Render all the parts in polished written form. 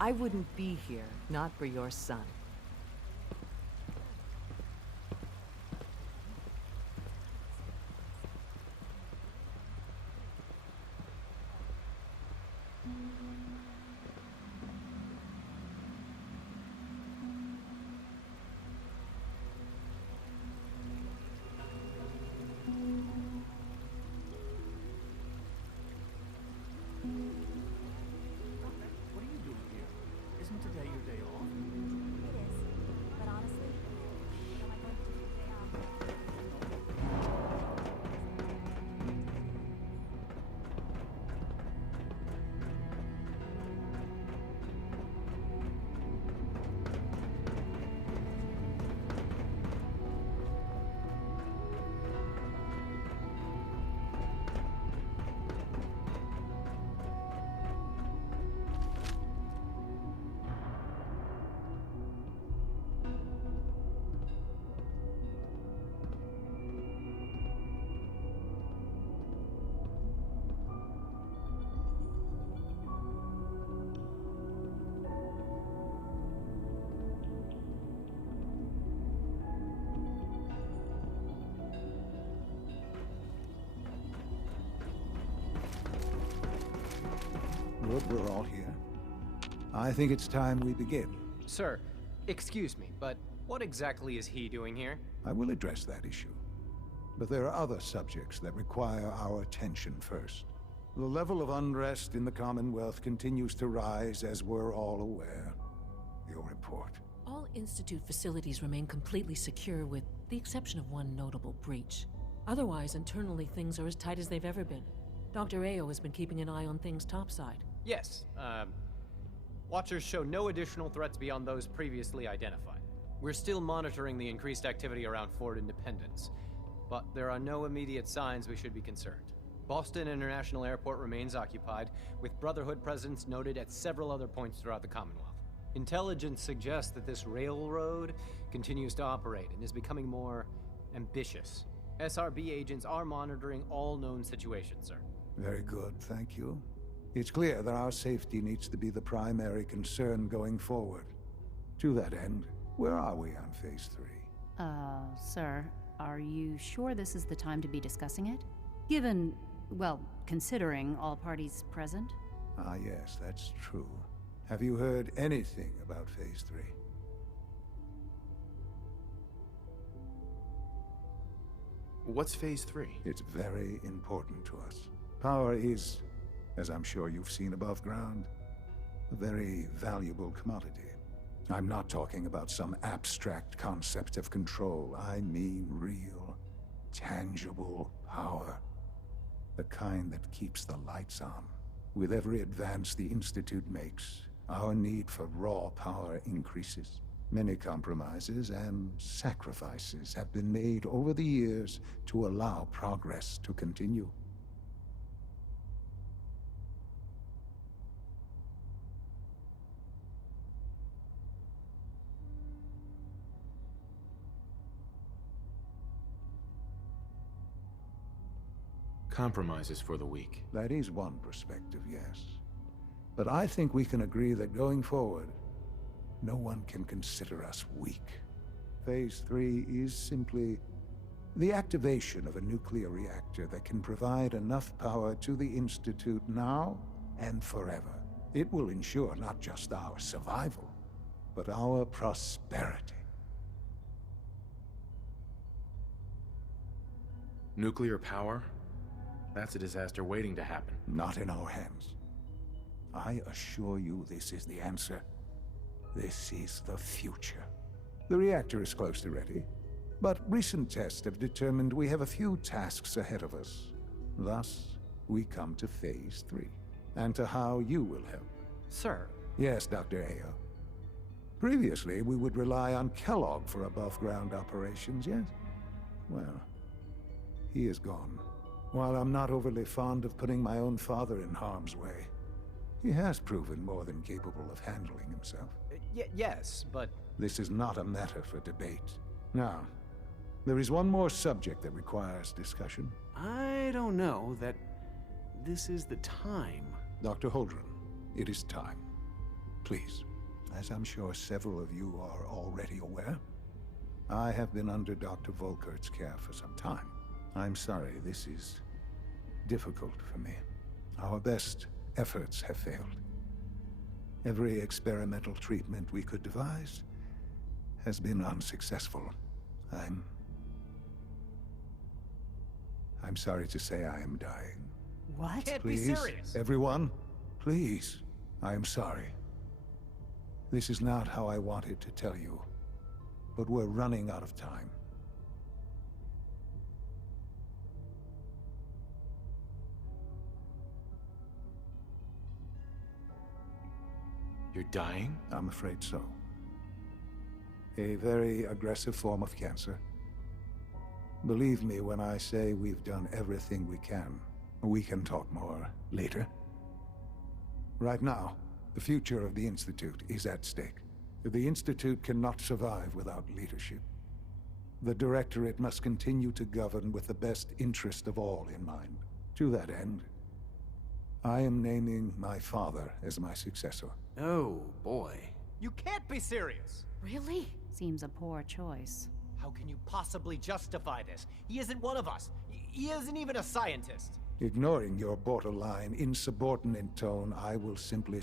I wouldn't be here, not for your son. What are you doing here? Isn't today your day off? It is. But honestly, what am I going to do today off? Good, we're all here. I think it's time we begin. Sir, excuse me, but what exactly is he doing here? I will address that issue. But there are other subjects that require our attention first. The level of unrest in the Commonwealth continues to rise, as we're all aware. Your report. All Institute facilities remain completely secure with the exception of one notable breach. Otherwise, internally things are as tight as they've ever been. Dr. Ayo has been keeping an eye on things topside. Yes, Watchers show no additional threats beyond those previously identified. We're still monitoring the increased activity around Fort Independence, but there are no immediate signs we should be concerned. Boston International Airport remains occupied, with Brotherhood presence noted at several other points throughout the Commonwealth. Intelligence suggests that this railroad continues to operate and is becoming more ambitious. SRB agents are monitoring all known situations, sir. Very good, thank you. It's clear that our safety needs to be the primary concern going forward. To that end, where are we on Phase 3? Sir, are you sure this is the time to be discussing it? Given, well, considering all parties present? Ah, yes, that's true. Have you heard anything about Phase 3? What's Phase 3? It's very important to us. Power is, as I'm sure you've seen above ground, a very valuable commodity. I'm not talking about some abstract concept of control. I mean real, tangible power. The kind that keeps the lights on. With every advance the Institute makes, our need for raw power increases. Many compromises and sacrifices have been made over the years to allow progress to continue. Compromises for the weak. That is one perspective, yes. But I think we can agree that going forward, no one can consider us weak. Phase 3 is simply the activation of a nuclear reactor that can provide enough power to the Institute now and forever. It will ensure not just our survival, but our prosperity. Nuclear power? That's a disaster waiting to happen. Not in our hands. I assure you this is the answer. This is the future. The reactor is close to ready, but recent tests have determined we have a few tasks ahead of us. Thus, we come to Phase 3, and to how you will help. Sir, Yes, Dr. Ayo. Previously, we would rely on Kellogg for above-ground operations, yes? Well, he is gone. While I'm not overly fond of putting my own father in harm's way, he has proven more than capable of handling himself. yes, but This is not a matter for debate. Now, there is one more subject that requires discussion. I don't know that this is the time. Dr. Holdren, it is time. Please, as I'm sure several of you are already aware, I have been under Dr. Volkert's care for some time. I'm sorry this is difficult for me. Our best efforts have failed. Every experimental treatment we could devise has been unsuccessful. I'm sorry to say I am dying. What? Can't be Please, serious. everyone, please. I am sorry. This is not how I wanted to tell you, but we're running out of time. You're dying? I'm afraid so. A very aggressive form of cancer. Believe me when I say we've done everything we can. We can talk more later. Right now, the future of the Institute is at stake. The Institute cannot survive without leadership. The Directorate must continue to govern with the best interest of all in mind. To that end, I am naming my father as my successor. Oh, boy. You can't be serious! Really? Seems a poor choice. How can you possibly justify this? He isn't one of us. He isn't even a scientist. Ignoring your borderline, insubordinate tone, I will simply...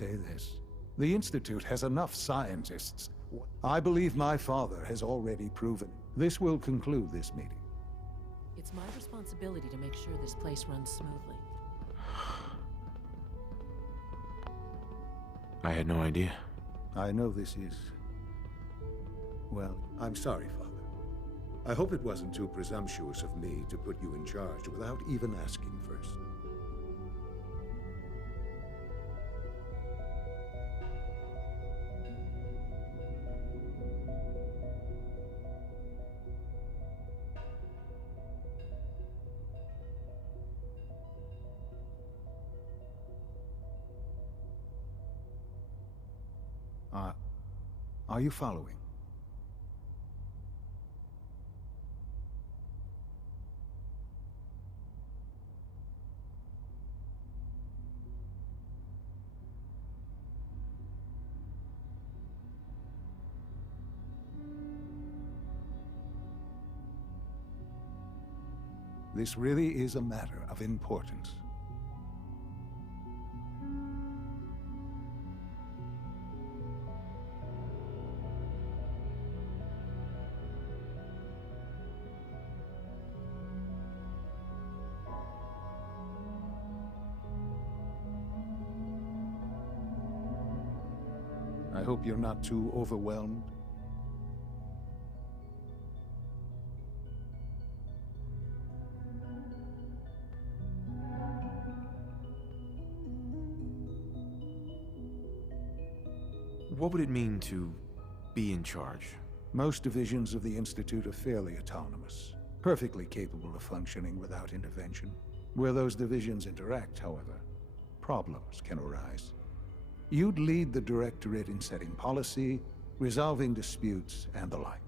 say this. The Institute has enough scientists. I believe my father has already proven it. This will conclude this meeting. It's my responsibility to make sure this place runs smoothly. I had no idea. I know this is... Well, I'm sorry, Father. I hope it wasn't too presumptuous of me to put you in charge without even asking first. Are you following? This really is a matter of importance. I hope you're not too overwhelmed. What would it mean to be in charge? Most divisions of the Institute are fairly autonomous, perfectly capable of functioning without intervention. Where those divisions interact, however, problems can arise. You'd lead the Directorate in setting policy, resolving disputes, and the like.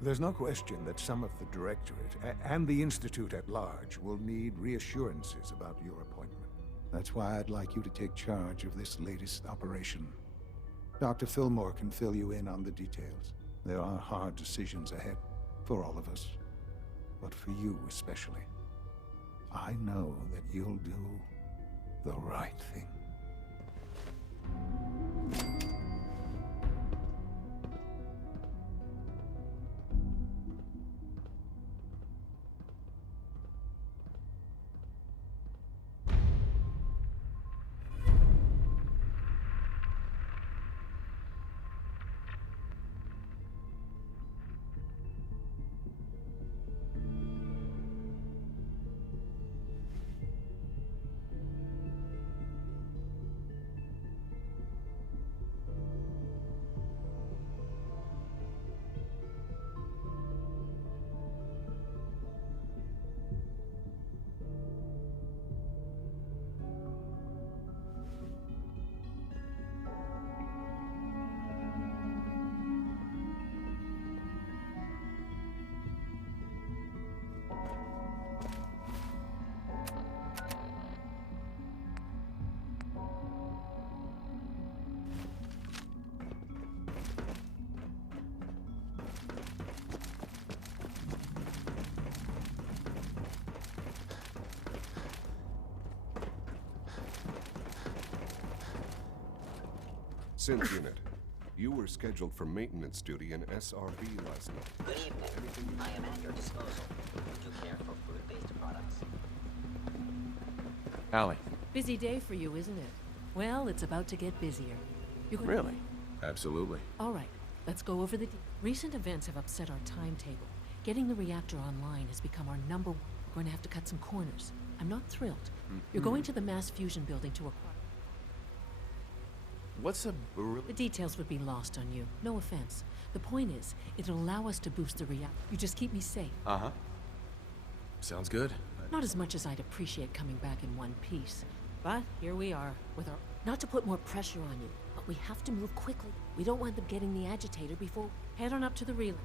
There's no question that some of the Directorate and the Institute at large will need reassurances about your appointment. That's why I'd like you to take charge of this latest operation. Dr. Fillmore can fill you in on the details. There are hard decisions ahead for all of us, but for you especially. I know that you'll do the right thing. Synth unit, you were scheduled for maintenance duty in SRB last night. Good evening. I am at your disposal. Would you care for food-based products? Allie. Busy day for you, isn't it? Well, it's about to get busier. You going Really? Absolutely. All right, let's go over the recent events have upset our timetable. Getting the reactor online has become our number one. We're going to have to cut some corners. I'm not thrilled. You're going to the mass fusion building to acquire... What's a The details would be lost on you. No offense. The point is, it'll allow us to boost the reactor. You just keep me safe. Uh-huh. Sounds good. Not as much as I'd appreciate coming back in one piece. But here we are, with our... Not to put more pressure on you, but we have to move quickly. We don't want them getting the agitator before... Head on up to the relay.